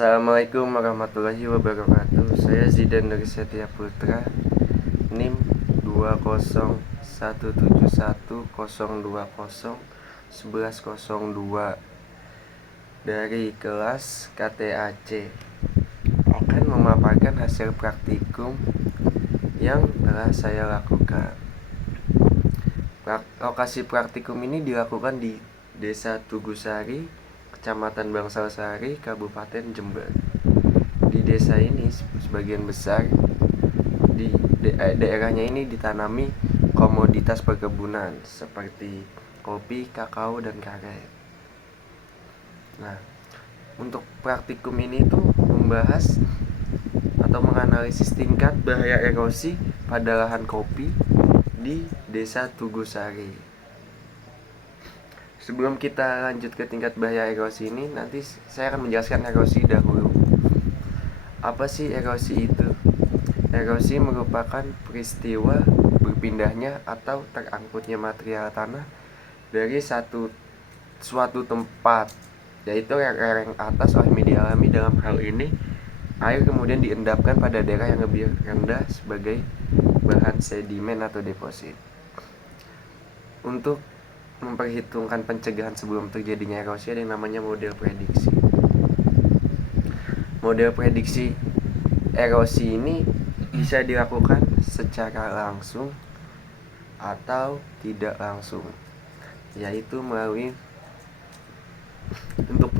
Assalamualaikum warahmatullahi wabarakatuh. Saya Zidan dari Setia Putra, NIM 20171001102 dari kelas KTAC. Akan memaparkan hasil praktikum yang telah saya lakukan. Lokasi praktikum ini dilakukan di Desa Tugusari, Kecamatan Bangsalsari, Kabupaten Jember. Di desa ini sebagian besar di daerahnya ini ditanami komoditas perkebunan seperti kopi, kakao, dan karet. Nah, untuk praktikum ini tuh membahas atau menganalisis tingkat bahaya erosi pada lahan kopi di Desa Tugusari. Sebelum kita lanjut ke tingkat bahaya erosi ini, nanti saya akan menjelaskan erosi dahulu. Apa sih erosi itu? Erosi merupakan peristiwa berpindahnya atau terangkutnya material tanah dari suatu tempat, yaitu lereng atas oleh media alami. Dalam hal ini, air kemudian diendapkan pada daerah yang lebih rendah sebagai bahan sedimen atau deposit. Untuk memperhitungkan pencegahan sebelum terjadinya erosi ada yang namanya model prediksi. Model prediksi erosi ini bisa dilakukan secara langsung atau tidak langsung, yaitu melalui untuk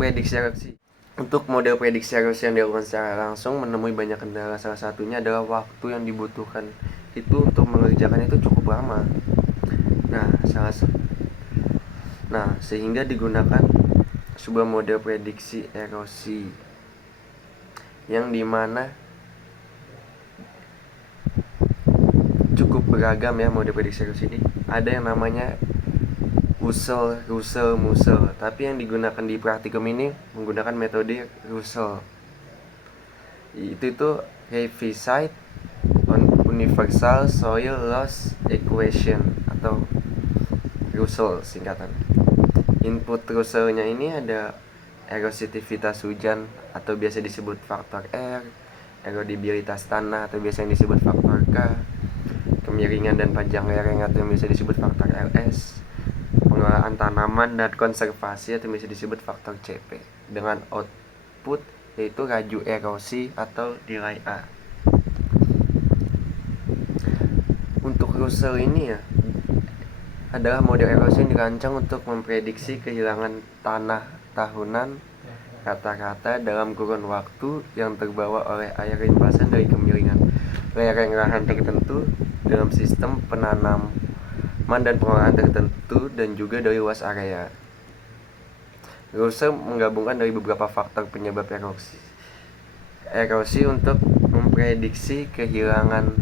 prediksi erosi. Untuk model prediksi erosi yang dilakukan secara langsung menemui banyak kendala. Salah satunya adalah waktu yang dibutuhkan itu untuk mengerjakan itu cukup lama. Sehingga digunakan sebuah model prediksi erosi yang dimana cukup beragam ya model prediksi erosi ini. Ada yang namanya Russell, Mussel, tapi yang digunakan di praktikum ini menggunakan metode Russell. Itu Heaviside Universal Soil Loss Equation atau Russell singkatan. Input Russell-nya ini ada erositivitas hujan atau biasa disebut faktor R, erodibilitas tanah atau biasa yang disebut faktor K, kemiringan dan panjang lereng atau yang biasa disebut faktor LS, pengelolaan tanaman dan konservasi atau biasa disebut faktor CP, dengan output yaitu laju erosi atau nilai A. Untuk Russell ini ya adalah model erosi yang dirancang untuk memprediksi kehilangan tanah tahunan rata-rata dalam kurun waktu yang terbawa oleh air limpasan dari kemiringan lereng lahan tertentu dalam sistem penanaman dan pengolahan tertentu dan juga dari luas area. Russell menggabungkan dari beberapa faktor penyebab erosi untuk memprediksi kehilangan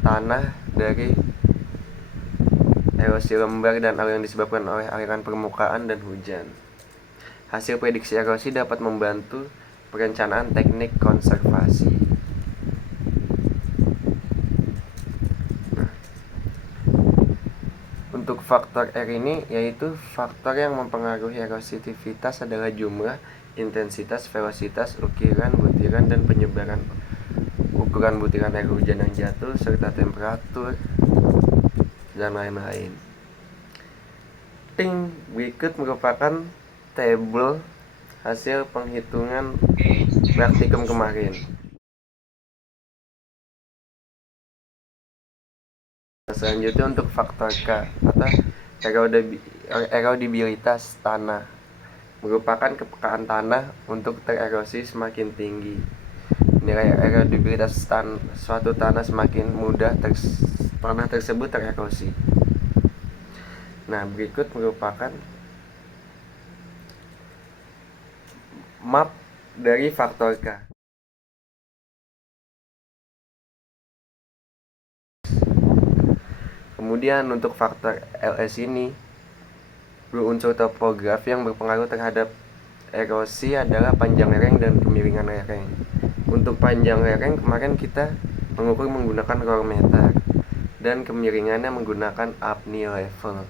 tanah dari erosi lembar dan yang disebabkan oleh aliran permukaan dan hujan. Hasil prediksi erosi dapat membantu perencanaan teknik konservasi. Untuk faktor R ini yaitu faktor yang mempengaruhi erositivitas adalah jumlah, intensitas, velositas, ukiran, butiran, dan penyebaran ukuran butiran air hujan yang jatuh serta temperatur dan lain-lain. Berikut merupakan tabel hasil penghitungan praktikum kemarin. Selanjutnya untuk faktor K atau erodibilitas tanah, merupakan kepekaan tanah untuk tererosi semakin tinggi. Nilai erodibilitas suatu tanah semakin mudah tanah tersebut tererosi. Berikut merupakan map dari faktor K. Kemudian untuk faktor LS ini, berunsur topografi yang berpengaruh terhadap erosi adalah panjang lereng dan kemiringan lereng. Untuk panjang lereng kemarin kita mengukur menggunakan roll meter dan kemiringannya menggunakan Abney level.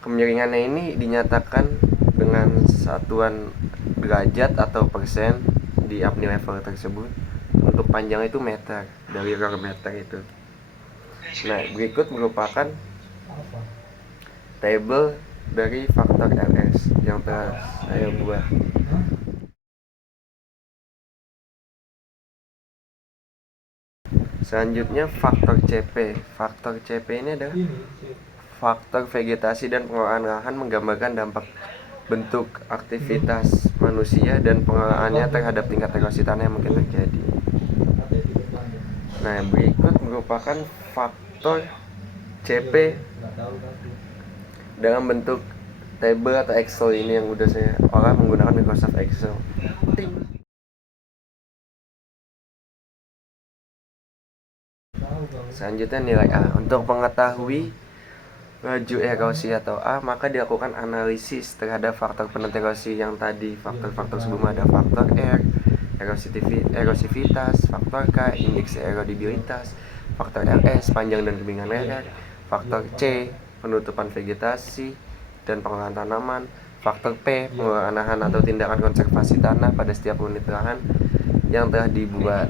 Kemiringannya ini dinyatakan dengan satuan derajat atau persen di apnea level tersebut. Untuk panjang itu meter, dari error meter itu. Nah, berikut merupakan table dari faktor RS yang telah saya buat. Selanjutnya faktor CP. Faktor CP ini adalah faktor vegetasi dan pengelolaan lahan, menggambarkan dampak bentuk aktivitas manusia dan pengelolaannya terhadap tingkat erosi tanah yang mungkin terjadi. Nah, berikut merupakan faktor CP dalam bentuk table atau Excel ini yang udah saya olah menggunakan Microsoft Excel. Selanjutnya nilai A. Untuk mengetahui laju erosi atau A, maka dilakukan analisis terhadap faktor penentu erosi yang tadi. Faktor-faktor sebelumnya ada faktor R, erosivitas, faktor K, indeks erodibilitas, faktor RS, panjang dan kebengan lereng, faktor C, penutupan vegetasi dan pengelolaan tanaman, faktor P, pengelolaan lahan atau tindakan konservasi tanah pada setiap unit lahan yang telah dibuat.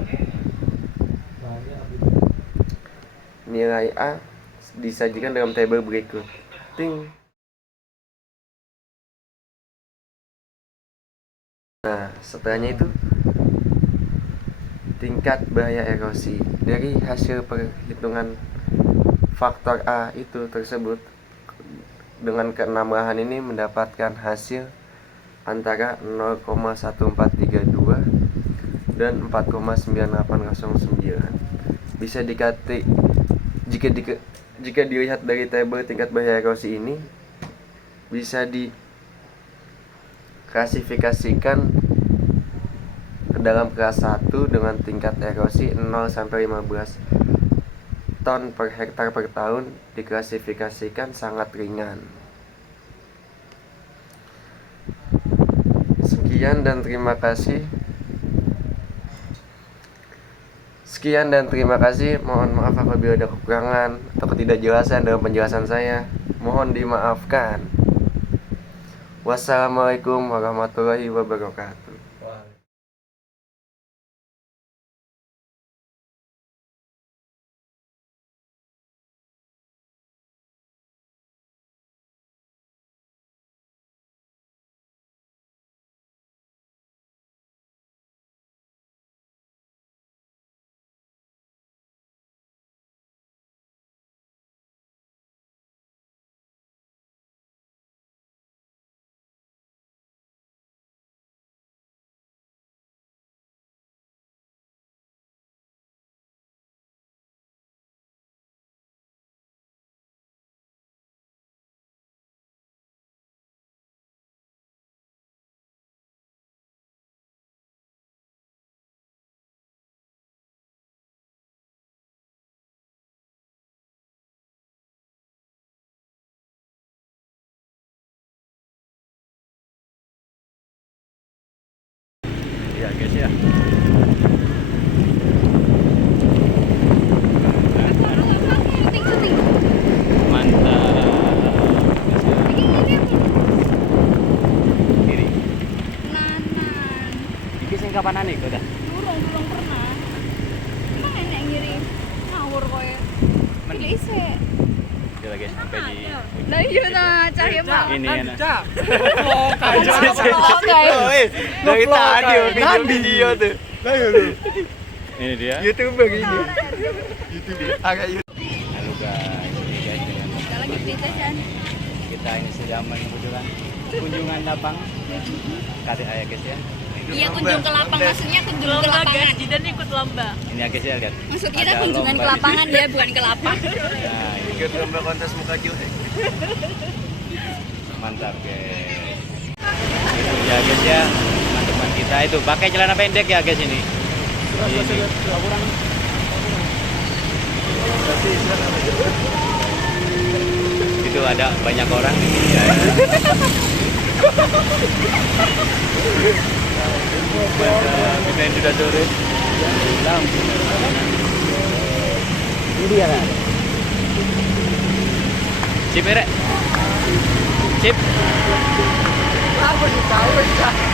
Nilai A disajikan dalam tabel berikut. Nah, setelahnya itu tingkat bahaya erosi. Dari hasil perhitungan faktor A itu tersebut, dengan keenam lahan ini mendapatkan hasil antara 0,1432 dan 4,9809. Bisa dikati jika dilihat dari tabel tingkat bahaya erosi ini, bisa diklasifikasikan ke dalam kelas 1 dengan tingkat erosi 0 sampai 15 ton per hektar per tahun, diklasifikasikan sangat ringan. Sekian dan terima kasih. Mohon maaf apabila ada kekurangan atau ketidakjelasan dalam penjelasan saya. Mohon dimaafkan. Wassalamualaikum warahmatullahi wabarakatuh. Ya guys ya. Mantap. Kiri. Nanan. Iki sing kapanan iku dah? Durung pernah. Emang enek ngirim ngawur koyo. Pilih isik. Kita guys sampai di Lah iya ta, cahaya mah. ini ya. Dari tadi video tuh. Ini dia. YouTuber ini. Agak Halo guys, ini guys dengan Kita lagi beli jajan. kita ini sedang menunjukkan kunjungan lapang KTA ya guys ya. Iya, kunjung ke lapang, maksudnya kunjung ke lapangan. Jidan ikut lomba. Ini ya guys ya lihat. Maksud kita Ada kunjungan lomba ke di lapangan sini. ya, bukan ke lapang. Nah, ini ikut lomba kontes muka jelek. mantap guys. Itu ya guys ya, teman-teman kita itu pakai celana pendek ya guys ini. Itu ada banyak orang di sini ya. Kita yang sudah sore. Ini dia kan. Sip, Rek. Sip. Tahu